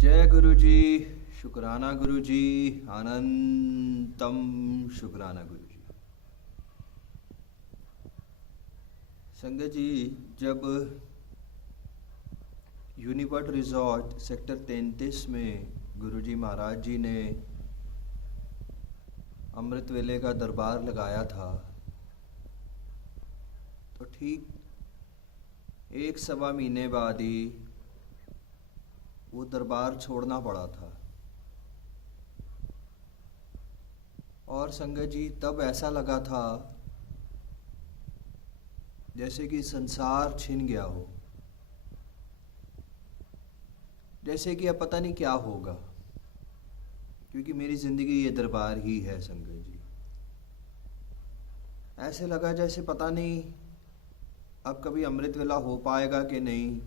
जय गुरु जी। शुक्राना गुरु जी। अनंतम शुक्राना गुरु जी। संगत जी, जब यूनिवर्ट रिजॉर्ट सेक्टर 33 में गुरु जी महाराज जी ने अमृत वेले का दरबार लगाया था, तो ठीक 1 सवा महीने बाद ही वो दरबार छोड़ना पड़ा था। और संगत जी, तब ऐसा लगा था जैसे कि संसार छिन गया हो, जैसे कि अब पता नहीं क्या होगा, क्योंकि मेरी ज़िंदगी ये दरबार ही है संगत जी। ऐसे लगा जैसे पता नहीं अब कभी अमृत वेला हो पाएगा कि नहीं,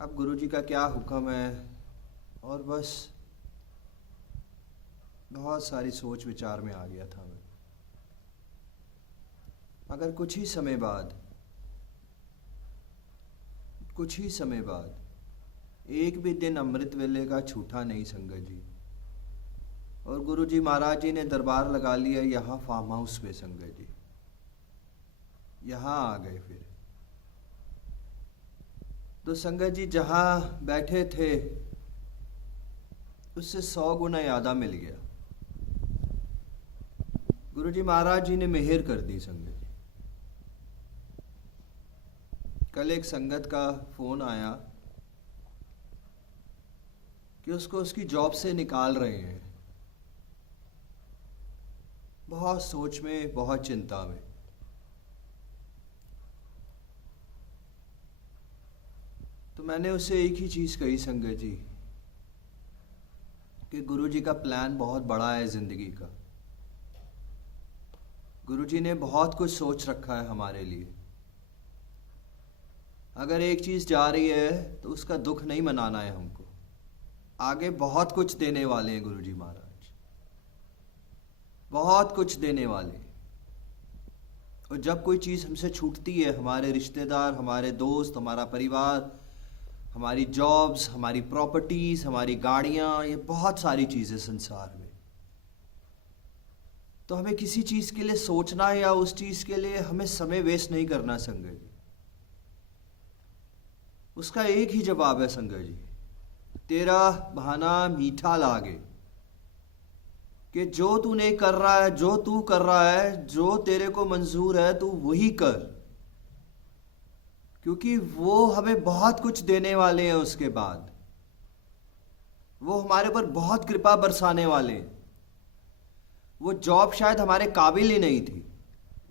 अब गुरु जी का क्या हुक्म है। और बस बहुत सारी सोच विचार में आ गया था मैं। मगर कुछ ही समय बाद एक भी दिन अमृत वेले का छूटा नहीं संगत जी। और गुरु जी महाराज जी ने दरबार लगा लिया यहाँ फार्म हाउस पे संगत जी। यहाँ आ गए फिर तो संगत जी, जहाँ बैठे थे उससे 100 गुना ज़्यादा मिल गया। गुरु जी महाराज जी ने मेहर कर दी संगत जी। कल एक संगत का फोन आया कि उसको उसकी जॉब से निकाल रहे हैं। बहुत सोच में, बहुत चिंता में। तो मैंने उसे एक ही चीज़ कही संगत जी कि गुरु जी का प्लान बहुत बड़ा है ज़िंदगी का। गुरु जी ने बहुत कुछ सोच रखा है हमारे लिए। अगर एक चीज़ जा रही है तो उसका दुख नहीं मनाना है हमको। आगे बहुत कुछ देने वाले हैं गुरु जी महाराज, बहुत कुछ देने वाले। और जब कोई चीज़ हमसे छूटती है, हमारे रिश्तेदार, हमारे दोस्त, हमारा परिवार, हमारी जॉब्स, हमारी प्रॉपर्टीज़, हमारी गाड़ियाँ, ये बहुत सारी चीज़ें संसार में, तो हमें किसी चीज़ के लिए सोचना या उस चीज़ के लिए हमें समय वेस्ट नहीं करना संगत जी। उसका एक ही जवाब है संगत जी, तेरा बहाना मीठा लागे। कि जो तू नहीं कर रहा है, जो तू कर रहा है, जो तेरे को मंजूर है, तू वही कर, क्योंकि वो हमें बहुत कुछ देने वाले हैं। उसके बाद वो हमारे पर बहुत कृपा बरसाने वाले हैं। वो जॉब शायद हमारे काबिल ही नहीं थी,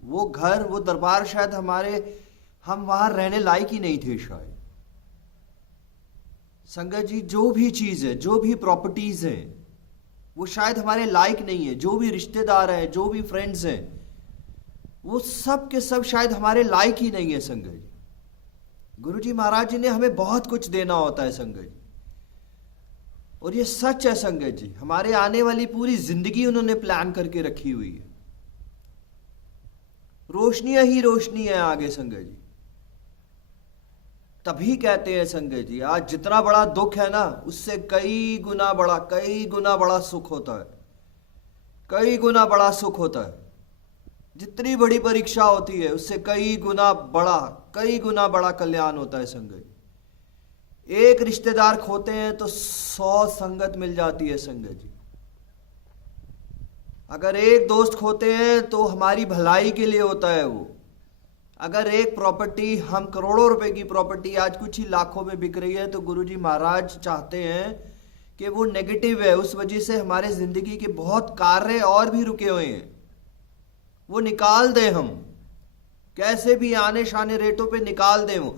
वो घर, वो दरबार शायद हम वहाँ रहने लायक ही नहीं थे शायद। संगत जी, जो भी चीज़ है, जो भी प्रॉपर्टीज़ हैं, वो शायद हमारे लायक नहीं है। जो भी रिश्तेदार हैं, जो भी फ्रेंड्स हैं, वो सब के सब शायद हमारे लायक ही नहीं है संगत जी। गुरु जी महाराज जी ने हमें बहुत कुछ देना होता है संगत जी। और ये सच है संगत जी, हमारे आने वाली पूरी जिंदगी उन्होंने प्लान करके रखी हुई है। रोशनियां ही रोशनी है आगे संगत जी। तभी कहते हैं संगत जी, आज जितना बड़ा दुख है ना, उससे कई गुना बड़ा सुख होता है। कई गुना बड़ा सुख होता है। जितनी बड़ी परीक्षा होती है, उससे कई गुना बड़ा कल्याण होता है संगत जी। एक रिश्तेदार खोते हैं तो 100 संगत मिल जाती है संगत जी। अगर एक दोस्त खोते हैं तो हमारी भलाई के लिए होता है वो। अगर एक प्रॉपर्टी, हम करोड़ों रुपए की प्रॉपर्टी आज कुछ ही लाखों में बिक रही है, तो गुरुजी महाराज चाहते हैं कि वो नेगेटिव है, उस वजह से हमारे ज़िंदगी के बहुत कार्य और भी रुके हुए हैं, वो निकाल दें। हम कैसे भी आने शाने रेटों पे निकाल दें वो,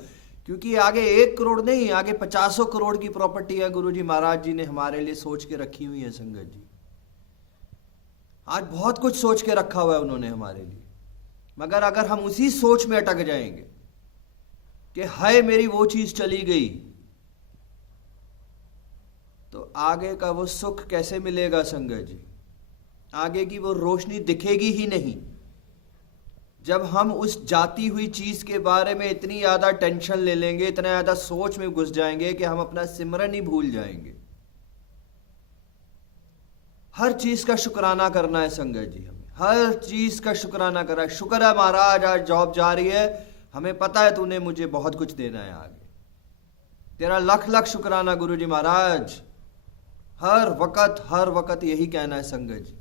क्योंकि आगे 1 करोड़ नहीं, आगे 50 करोड़ की प्रॉपर्टी है गुरुजी महाराज जी ने हमारे लिए सोच के रखी हुई है संगत जी। आज बहुत कुछ सोच के रखा हुआ है उन्होंने हमारे लिए। मगर अगर हम उसी सोच में अटक जाएंगे कि हाय मेरी वो चीज चली गई, तो आगे का वो सुख कैसे मिलेगा संगत जी। आगे की वो रोशनी दिखेगी ही नहीं। जब हम उस जाती हुई चीज के बारे में इतनी ज्यादा टेंशन ले लेंगे, इतना ज्यादा सोच में घुस जाएंगे कि हम अपना सिमरन ही भूल जाएंगे। हर चीज का शुक्राना करना है संगत जी, हमें हर चीज का शुक्राना करना है। शुक्र है महाराज आज जॉब जा रही है, हमें पता है तूने मुझे बहुत कुछ देना है आगे। तेरा लख लख शुक्राना गुरु जी महाराज। हर वक्त यही कहना है संगत जी।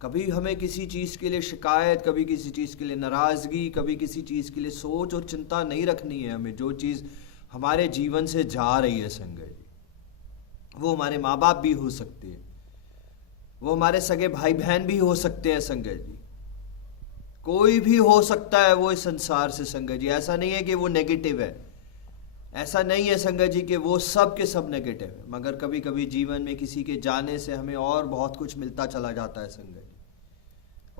कभी हमें किसी चीज के लिए शिकायत, कभी किसी चीज के लिए नाराजगी, कभी किसी चीज के लिए सोच और चिंता नहीं रखनी है हमें। जो चीज हमारे जीवन से जा रही है संगत जी, वो हमारे माँ बाप भी हो सकते हैं, वो हमारे सगे भाई बहन भी हो सकते हैं संगत जी, कोई भी हो सकता है वो इस संसार से संगत जी। ऐसा नहीं है कि वो नेगेटिव है, ऐसा नहीं है संगत जी कि वो सब के सब नेगेटिव है। मगर कभी कभी जीवन में किसी के जाने से हमें और बहुत कुछ मिलता चला जाता है संगत जी,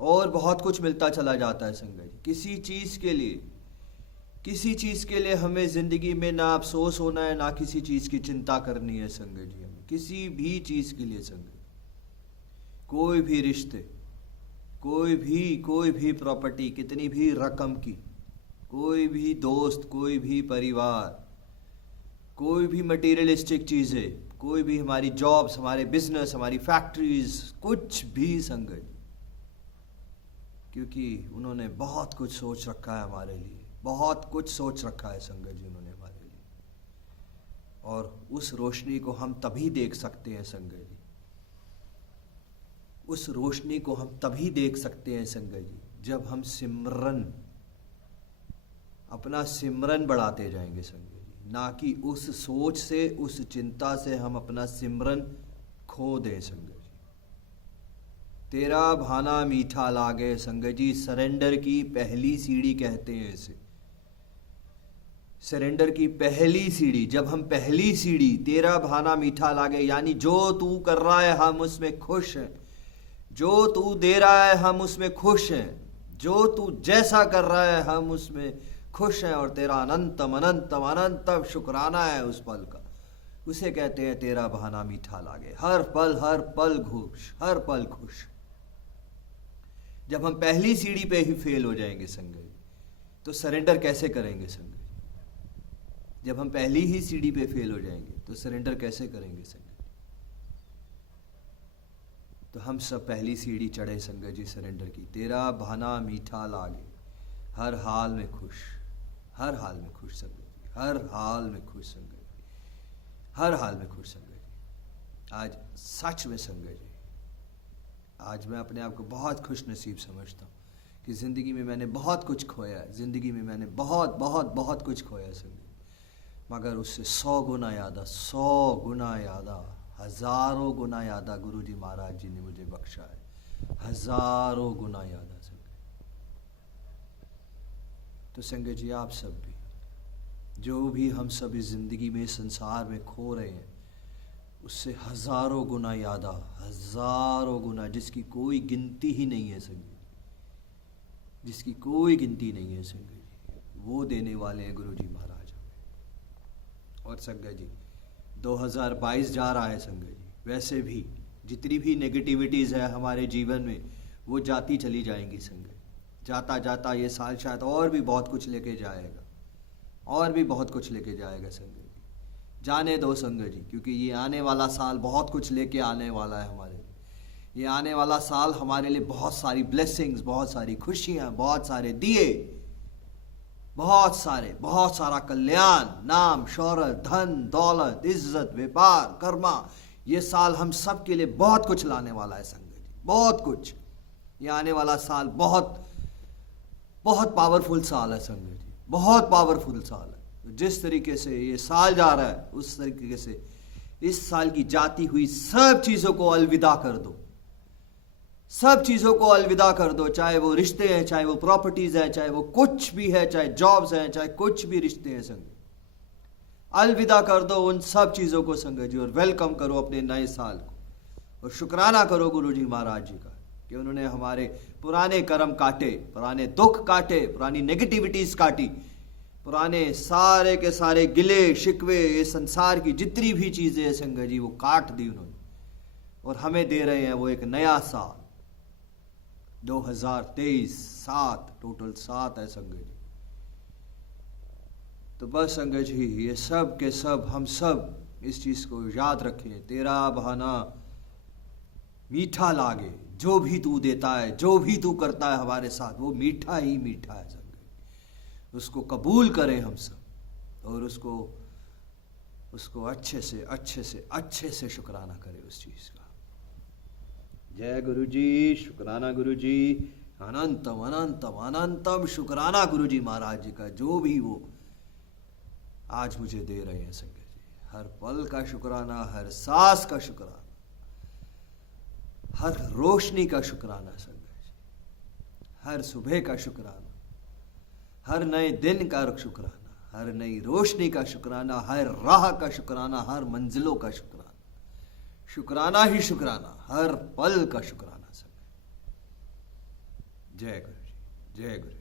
और बहुत कुछ मिलता चला जाता है संगत जी। किसी चीज के लिए हमें जिंदगी में ना अफसोस होना है, ना किसी चीज की चिंता करनी है संगत जी। हमें किसी भी चीज के लिए संगत, कोई भी रिश्ते, कोई भी प्रॉपर्टी, कितनी भी रकम की, कोई भी दोस्त, कोई भी परिवार, कोई भी मटेरियलिस्टिक चीजें, कोई भी हमारी जॉब्स, हमारे बिजनेस, हमारी फैक्ट्रीज, कुछ भी संगत, क्योंकि उन्होंने बहुत कुछ सोच रखा है हमारे लिए, बहुत कुछ सोच रखा है संगत जी उन्होंने हमारे लिए। और उस रोशनी को हम तभी देख सकते हैं संगत जी, उस रोशनी को हम तभी देख सकते हैं संगत जी, जब हम अपना सिमरन बढ़ाते जाएंगे संगत जी। ना कि उस सोच से, उस चिंता से हम अपना सिमरन खो दें संगत जी। तेरा भाना मीठा लागे संगत जी, सरेंडर की पहली सीढ़ी कहते हैं इसे। सरेंडर की पहली सीढ़ी, जब हम पहली सीढ़ी तेरा भाना मीठा लागे, यानी जो तू कर रहा है हम उसमें खुश हैं, जो तू दे रहा है हम उसमें खुश हैं, जो तू जैसा कर रहा है हम उसमें खुश हैं, और तेरा अनंतम अनंतम अनंतम शुक्राना है उस पल का, उसे कहते हैं तेरा बहाना मीठा लागे। हर पल खुश, हर पल खुश। जब हम पहली सीढ़ी पे ही फेल हो जाएंगे संगत, तो सरेंडर कैसे करेंगे संगत? जब हम पहली ही सीढ़ी पे फेल हो जाएंगे तो सरेंडर कैसे करेंगे संगत? तो हम सब पहली सीढ़ी चढ़े संगत जी सरेंडर की। तेरा बहाना मीठा लागे, हर हाल में खुश, हर हाल में खुश संगत जी, हर हाल में खुश संगत जी, हर हाल में खुश संगत जी। आज सच में संगत जी, आज मैं अपने आप को बहुत खुश नसीब समझता हूँ कि ज़िंदगी में मैंने बहुत कुछ खोया है, ज़िंदगी में मैंने बहुत बहुत बहुत कुछ खोया है संगत, मगर उससे 100 गुना यादा, 100 गुना यादा, हज़ारों गुना यादा गुरु जी महाराज जी ने मुझे बख्शा है, हज़ारों गुना यादा संगत। तो संगत जी आप सब भी, जो भी हम सब इस ज़िंदगी में, संसार में खो रहे हैं, उससे हज़ारों गुना यादा, हज़ारों गुना, जिसकी कोई गिनती ही नहीं है संगत, जिसकी कोई गिनती नहीं है संगत जी, वो देने वाले हैं गुरु जी महाराज। और संगत जी 2022 जा रहा है संगत जी, वैसे भी जितनी भी नेगेटिविटीज़ है हमारे जीवन में वो जाती चली जाएंगी संगत। जाता जाता ये साल शायद और भी बहुत कुछ लेके जाएगा, और भी बहुत कुछ लेके जाएगा संगत जी। जाने दो संगत जी, क्योंकि ये आने वाला साल बहुत कुछ लेके आने वाला है हमारे लिए। ये आने वाला साल हमारे लिए बहुत सारी ब्लेसिंग्स, बहुत सारी खुशियाँ, बहुत सारे दिए, बहुत सारा कल्याण, नाम, शौहरत, धन, दौलत, इज्जत, व्यापार, कर्मा, ये साल हम सब के लिए बहुत कुछ लाने वाला है संगत जी, बहुत कुछ। ये आने वाला साल बहुत बहुत पावरफुल साल है संगत जी, बहुत पावरफुल साल है। तो जिस तरीके से ये साल जा रहा है, उस तरीके से इस साल की जाती हुई सब चीज़ों को अलविदा कर दो, सब चीज़ों को अलविदा कर दो, चाहे वो रिश्ते हैं, चाहे वो प्रॉपर्टीज़ हैं, चाहे वो कुछ भी है, चाहे जॉब्स हैं, चाहे कुछ भी रिश्ते हैं संगत, अलविदा कर दो उन सब चीज़ों को संगत जी, और वेलकम करो अपने नए साल को, और शुक्राना करो गुरु जी महाराज जी का कि उन्होंने हमारे पुराने कर्म काटे, पुराने दुख काटे, पुरानी नेगेटिविटीज़ काटी, पुराने सारे के सारे गिले शिकवे, ये संसार की जितनी भी चीज़ें हैं संगत जी वो काट दी उन्होंने, और हमें दे रहे हैं वो एक नया साल, 2023 7 टोटल 7 है संगत जी। तो बस संगत जी ये सब के सब हम सब इस चीज को याद रखें, तेरा बहाना मीठा लागे। जो भी तू देता है, जो भी तू करता है हमारे साथ, वो मीठा ही मीठा है संगत। उसको कबूल करें हम सब और उसको अच्छे से शुक्राना करें उस चीज का। जय गुरु जी, शुक्राना गुरु जी, अनंतम अनंतम अनंतम शुक्राना गुरु जी महाराज जी का, जो भी वो आज मुझे दे रहे हैं संगत जी। हर पल का शुक्राना, हर सांस का शुक्राना, हर रोशनी का शुक्राना संगत जी, हर सुबह का शुक्राना, हर नए दिन का शुक्राना, हर नई रोशनी का शुक्राना, हर राह का शुक्राना, हर मंजिलों का शुक्राना, शुक्राना ही शुक्राना, हर पल का शुक्राना संगत। जय गुरु जी, जय गुरु।